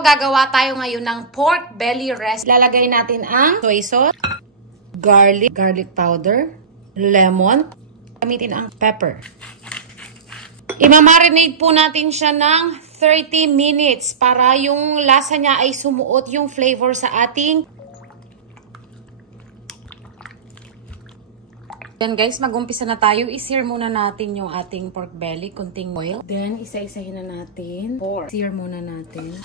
Gagawa tayo ngayon ng pork belly rest. Lalagay natin ang soy sauce, garlic powder, lemon, gamitin ang pepper. Imamarinate po natin siya ng 30 minutes para yung lasa niya ay sumuot yung flavor sa ating. Then guys, mag-umpisa na tayo. I-sear muna natin yung ating pork belly, kunting oil. Then isa-isahin na natin. Sear muna natin.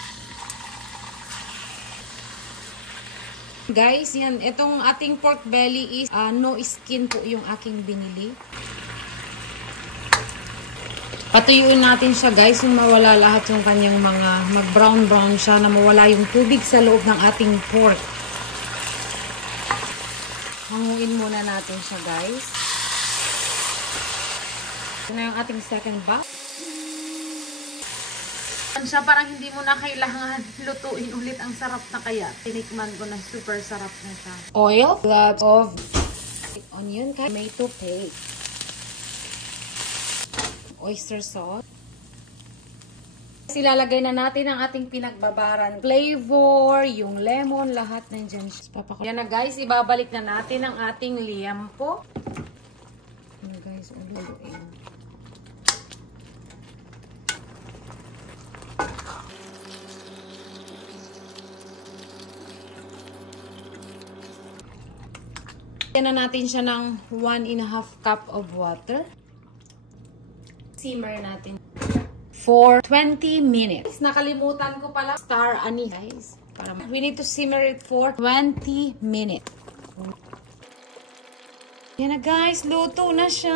Guys, yan. Itong ating pork belly is no skin po yung aking binili. Patuyuin natin siya guys, yung mawala lahat yung kanyang mga mag-brown-brown siya, na mawala yung tubig sa loob ng ating pork. Hanguin muna natin siya guys. Ito na yung ating second batch. Siya parang hindi mo na kailangan lutuin ulit, ang sarap na kaya. Tinikman ko na super sarap na siya. Oil, lots of onion, tomato paste, oyster sauce. Ilalagay na natin ang ating pinagbabaran flavor, yung lemon, lahat nandiyan. Yan na guys, ibabalik na natin ang ating liempo. Yan guys, ululuin. Yan na natin siya ng 1.5 cup of water. Simmer natin for 20 minutes. Nakalimutan ko pala star anise guys. We need to simmer it for 20 minutes. Yan na guys, luto na siya.